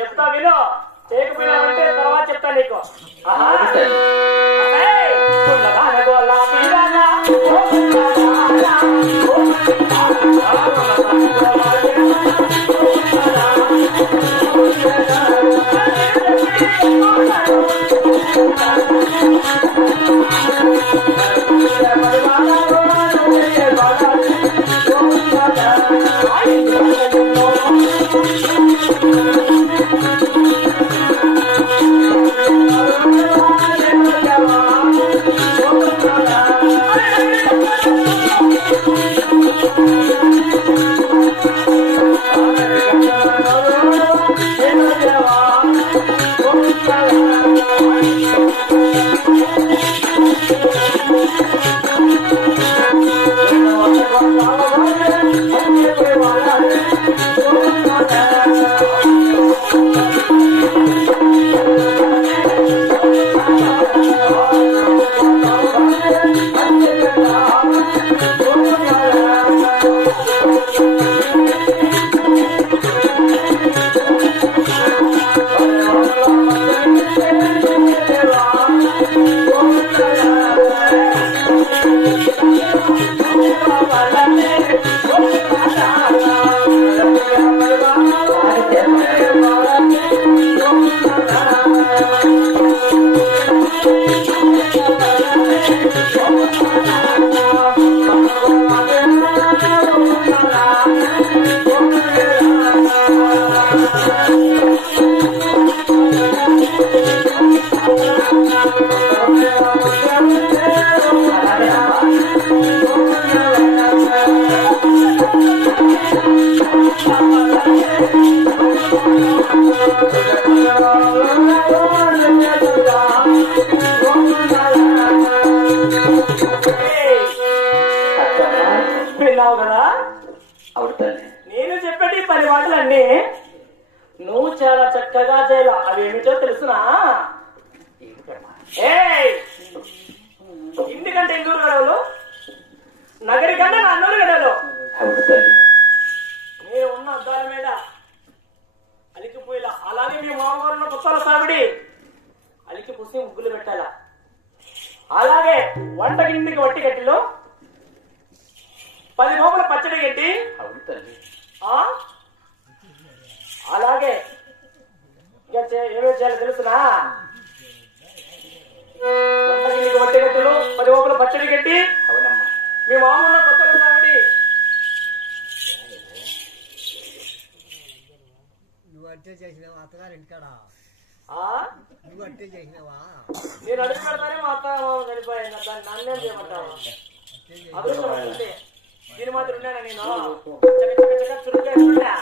చెప్తా విను. చేయకపోయినావంటే తర్వాత చెప్తా నీకు. ఆహా. Oh. విన్నావు కదా అవుతాను నేను చెప్పేటి పది మాటలన్నీ నువ్వు చాలా చక్కగా చేయాల అవి ఏమిటో తెలుసునా ఏయ్ ఇంటికంటే ఇందూరు గడవలు నగరి కంటే నా అన్నూరు గడవలు అవుతాను నేను ఉన్న అద్దాల మీద అలికిపోయేలా అలాగే మీ మామగారు ఉన్న పుస్తకాల సావిడి. అలికి పుసి ముగ్గులు పెట్టాలా? అలాగే వంట గిన్నెకి వట్టి గట్టిలో పది మోపుల పచ్చడి ఆ? అలాగే. ఇంకా ఏమేమి చేయాలో తెలుసునా? వంట గిన్నెకి వట్టి గట్టులు పది మోపుల పచ్చడి అవునమ్మా. మీ మామ ఉన్న పుస్తకాల సావిడి నువ్వు అంటే చేసినావా అత్తగారు ఇంటికాడ? ఆ? నువ్వు అంటే చేసినావా? నేను అడుగు పెడతానే మా అత్త మామ చనిపోయింది దాన్ని నన్నేం చేయమంటావా? అదృష్టం అంటే దీని మాత్రం ఉన్నానా నేను? చక్క చక్క చక్క చురుగ్గా ఇట్టున్నా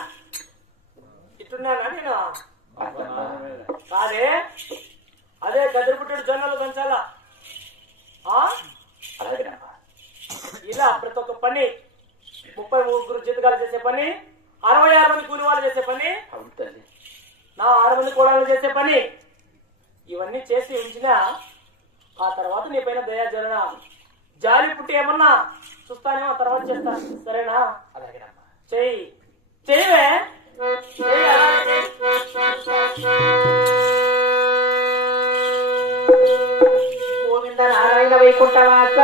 ఇట్టున్నానా నేను? కాదే? అదే గదిరి పుట్టడు జొన్నలు? అలాగేనమ్మా. ఇలా ప్రతి ఒక్క పని ముప్పై ముగ్గురు జీతకాలు చేసే పని అరవై ఆరు మంది కూలి వాళ్ళు చేసే పని నా ఆరు మంది కోడలు చేసే పని. ఇవన్నీ చేసి ఉంచిన ఆ తర్వాత నీ పైన దయా జరణ జాలి పుట్టి ఏమన్నా చూస్తానేమో ఆ తర్వాత చేస్తా సరేనా? అలాగేనమ్మా చెయ్యి. చెయ్యవే? గోవింద నారాయణ వైకుంఠవాస.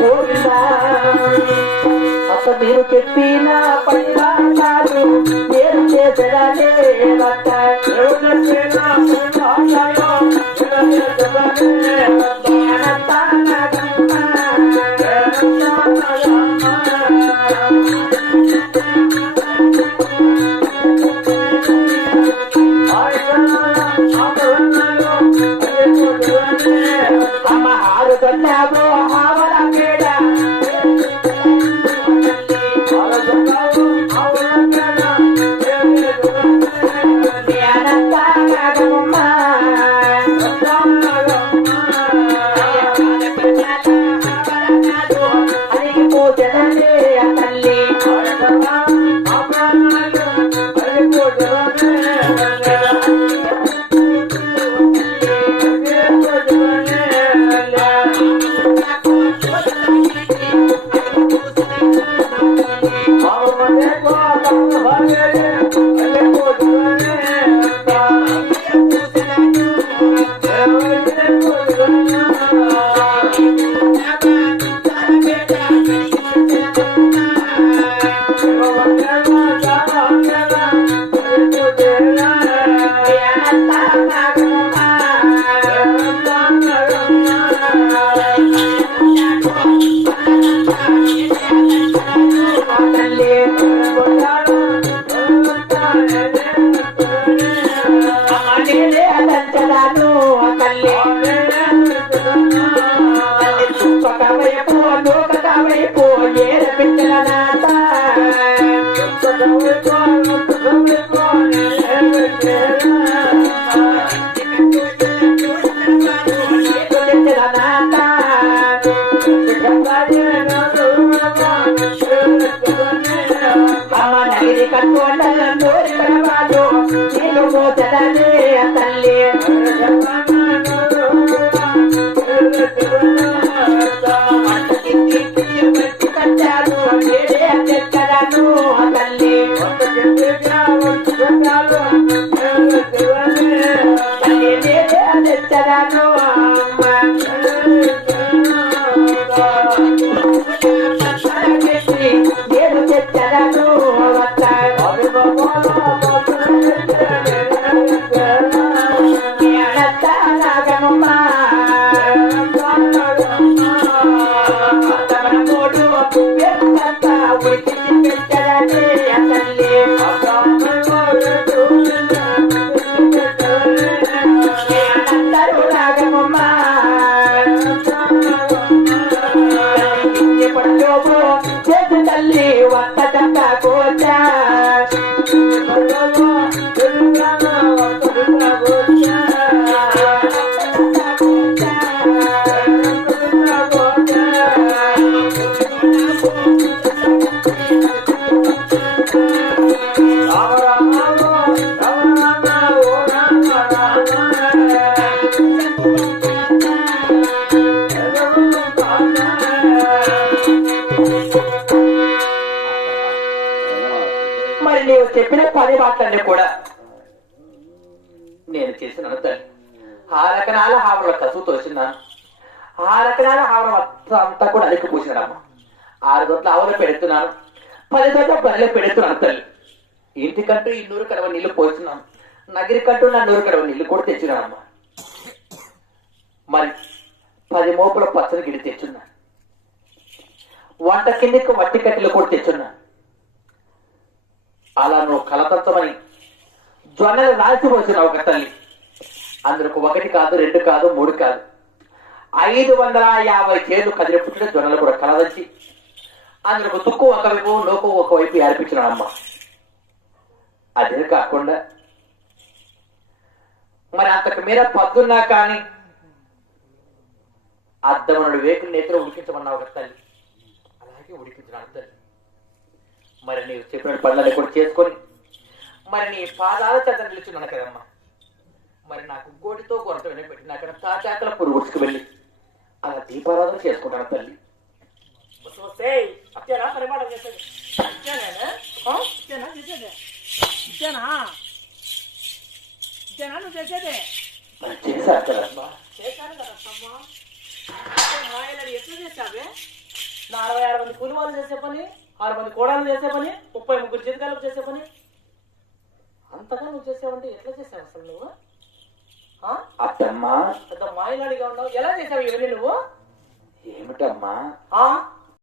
గోవింద. అస మీరు చెప్పిన పని వాడాలు నేను చేసేదానే Thank you. నీవు చెప్పిన పని మాటలన్నీ కూడా నేను చేసిన ఆ రకరాల హావరం కసువు తోసినాను ఆ రకరాల హావరం అంతా కూడా అలికి పూసినాడమ్మ. ఆరు రోజుల ఆవులు పెడుతున్నాను పది గొట్ల బర్రెలు పెడుతున్నాను తల్లి. ఇంటికంటూ ఈ నూరు కడవ నీళ్ళు పోస్తున్నాను నగిరికంటూ నా నూరు కడవ నీళ్ళు కూడా తెచ్చినానమ్మ మరి పది మోపుల పచ్చని గిడి తెచ్చున్నాను వంట కిందకి మట్టి కట్టెలు కూడా తెచ్చున్నాను అలా నువ్వు కలతత్వమని జొన్నలు రాల్చిపోసినావు ఒక తల్లి. అందుకు ఒకటి కాదు రెండు కాదు మూడు కాదు. ఐదు వందల యాభై చేలు కదిలిపుట్టిన జొన్నలు కూడా కలదంచి. అందుకు తుక్కు ఒకవైపు నోకు ఒకవైపు ఏర్పించినాడమ్మ అదే కాకుండా మరి అంతకు మీద పద్దున్నా కానీ అద్దమనుడు వేకులు నేతలు ఉడికించమన్నావు ఒక తల్లి. అలాగే ఉడికించిన తల్లి. మరి నీవు చెప్పిన పనులన్నీ కూడా చేసుకొని మరి నీ పాదాల చేత నిలుచున్నాను కదమ్మా. మరి నాకు గోటితో కొరత పెట్టి నాకు తాచాకల పురుగుడుచుకు వెళ్ళి అలా దీపారాధన చేసుకుంటాను తల్లి. కదమ్మా చేశాను ఎట్లా చేశావే? నా అరవై ఆరు మంది కూలి వాళ్ళు చేసే పని? ఆరు మంది కోడలు చేసే పని ముప్పై ముగ్గురు జీవితాలకు చేసే పని. అంతగా నువ్వు చేసావంటే ఎట్లా చేసావు అసలు నువ్వు? అత్తమ్మా. పెద్ద మాయలాడిగా ఉన్నావు. ఎలా చేసావు ఇవన్నీ నువ్వు? ఏమిటమ్మా?